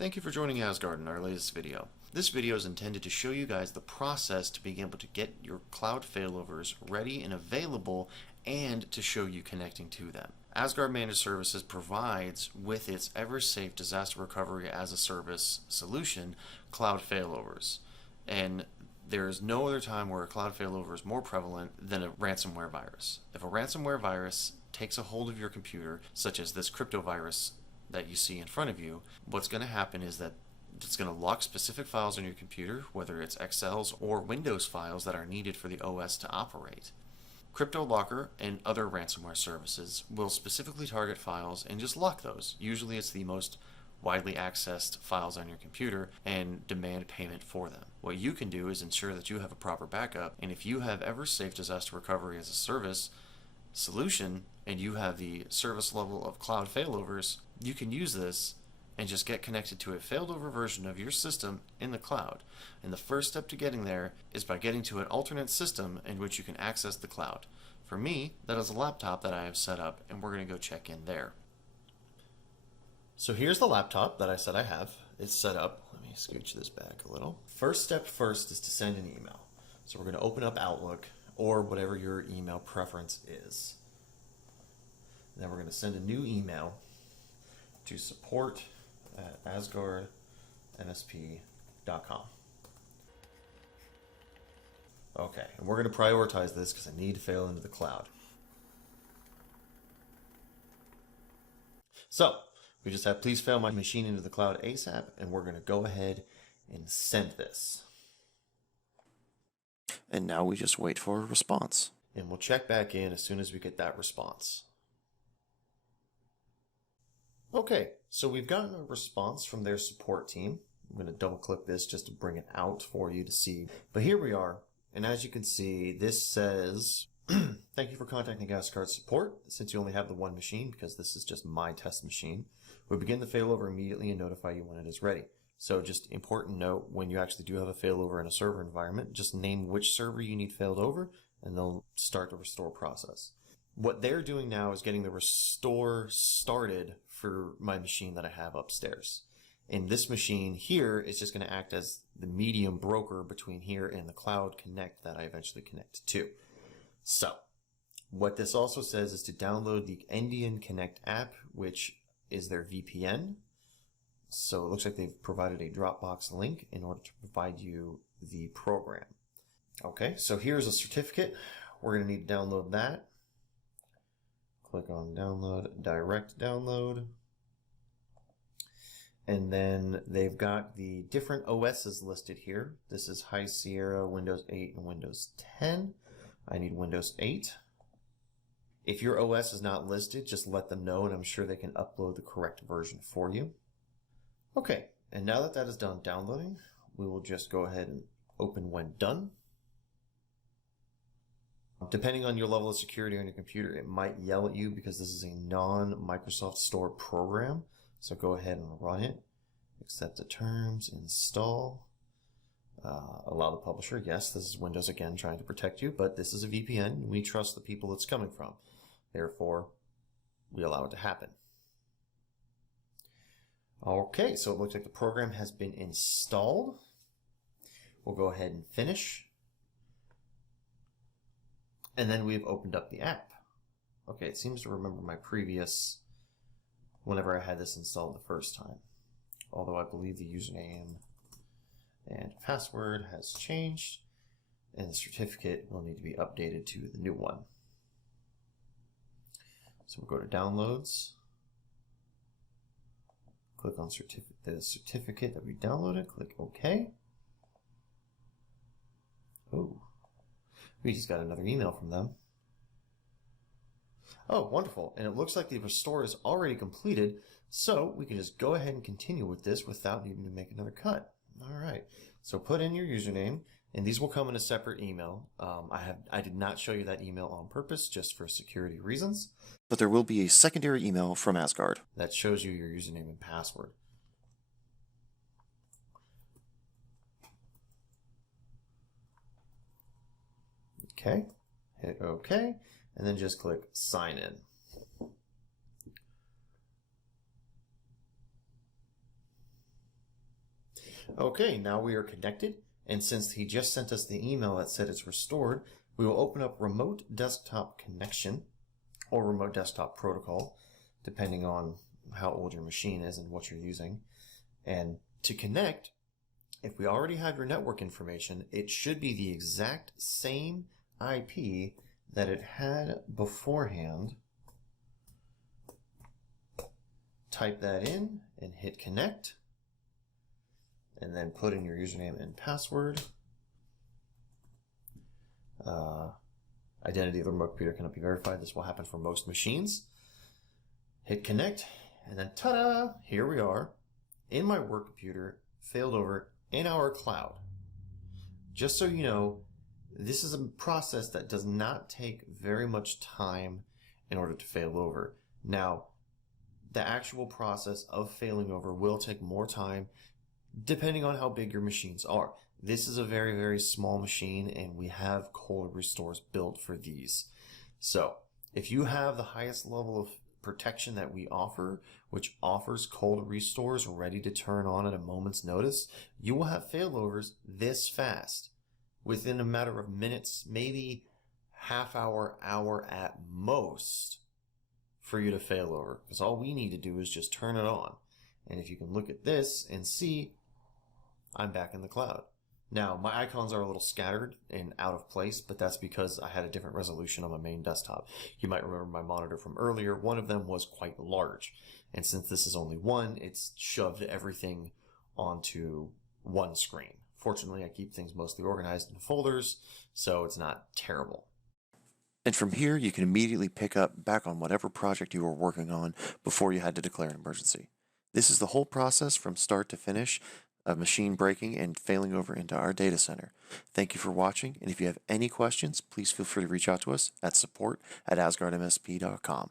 Thank you for joining Asgard in our latest video. This video is intended to show you guys the process to being able to get your cloud failovers ready and available and to show you connecting to them. Asgard Managed Services provides, with its EverSafe Disaster Recovery as a Service solution, cloud failovers. And there is no other time where a cloud failover is more prevalent than a ransomware virus. If a ransomware virus takes a hold of your computer, such as this crypto virus that you see in front of you, what's going to happen is that it's going to lock specific files on your computer, whether it's Excels or Windows files that are needed for the OS to operate. CryptoLocker and other ransomware services will specifically target files and just lock those. Usually it's the most widely accessed files on your computer and demand payment for them. What you can do is ensure that you have a proper backup, and if you have EverSafe Disaster Recovery as a Service solution and you have the service level of cloud failovers, you can use this and just get connected to a failed over version of your system in the cloud. And the first step to getting there is by getting to an alternate system in which you can access the cloud. For me, that is a laptop that I have set up, and we're going to go check in there. So here's the laptop that I said I have. It's set up. Let me scooch this back a little. First step first is to send an email. So we're going to open up Outlook or whatever your email preference is. And then we're going to send a new email to support@asgardmsp.com. Okay, and we're going to prioritize this because I need to fail into the cloud. So we just have please fail my machine into the cloud ASAP, and we're going to go ahead and send this. And now we just wait for a response. And we'll check back in as soon as we get that response. Okay, so we've gotten a response from their support team. I'm going to double click this just to bring it out for you to see. But here we are, and as you can see, this says, thank you for contacting Asgard support. Since you only have the one machine, because this is just my test machine, we'll begin the failover immediately and notify you when it is ready. So just important note, when you actually do have a failover in a server environment, just name which server you need failed over, and they'll start the restore process. What they're doing now is getting the restore started for my machine that I have upstairs. And this machine here is just going to act as the medium broker between here and the Cloud Connect that I eventually connect to. So what this also says is to download the Endian Connect app, which is their VPN. So it looks like they've provided a Dropbox link in order to provide you the program. Okay, so here's a certificate. We're going to need to download that. Click on download, direct download. And then they've got the different OSs listed here. This is High Sierra, Windows 8, and Windows 10. I need Windows 8. If your OS is not listed, just let them know, and I'm sure they can upload the correct version for you. Okay, and now that that is done downloading, we will just go ahead and open when done. Depending on your level of security on your computer, it might yell at you because this is a non-Microsoft Store program. So go ahead and run it. Accept the terms, install, allow the publisher. Yes, this is Windows again trying to protect you, but this is a VPN. We trust the people it's coming from. Therefore, we allow it to happen. Okay, so it looks like the program has been installed. We'll go ahead and finish. And then we've opened up the app. Okay, it seems to remember my previous, whenever I had this installed the first time. Although I believe the username and password has changed, and the certificate will need to be updated to the new one. So we'll go to downloads. Click on the certificate that we downloaded, click OK. Oh, we just got another email from them. Oh, wonderful. And it looks like the restore is already completed, so we can just go ahead and continue with this without needing to make another cut. All right. So put in your username, and these will come in a separate email. I did not show you that email on purpose, just for security reasons. But there will be a secondary email from Asgard that shows you your username and password. Okay, hit OK, and then just click sign in. Okay, now we are connected, and since he just sent us the email that said it's restored, we will open up Remote Desktop Connection or Remote Desktop Protocol, depending on how old your machine is and what you're using. And to connect, if we already have your network information, it should be the exact same IP that it had beforehand. Type that in and hit connect, and then put in your username and password. Identity of the remote computer cannot be verified. This will happen for most machines. Hit connect, and then ta-da! Here we are in my work computer, Failover in our cloud. Just so you know, this is a process that does not take very much time in order to fail over. Now, the actual process of failing over will take more time depending on how big your machines are. This is a very, very small machine, and we have cold restores built for these. So if you have the highest level of protection that we offer, which offers cold restores ready to turn on at a moment's notice, you will have failovers this fast within a matter of minutes, maybe half hour at most, for you to fail over, because all we need to do is just turn it on. And if you can look at this and see, I'm back in the cloud. Now, my icons are a little scattered and out of place, but that's because I had a different resolution on my main desktop. You might remember my monitor from earlier. One of them was quite large. And since this is only one, it's shoved everything onto one screen. Fortunately, I keep things mostly organized in folders, so it's not terrible. And from here, you can immediately pick up back on whatever project you were working on before you had to declare an emergency. This is the whole process from start to finish of machine breaking and failing over into our data center. Thank you for watching, and if you have any questions, please feel free to reach out to us at support@asgardmsp.com.